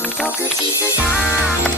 一口ずさん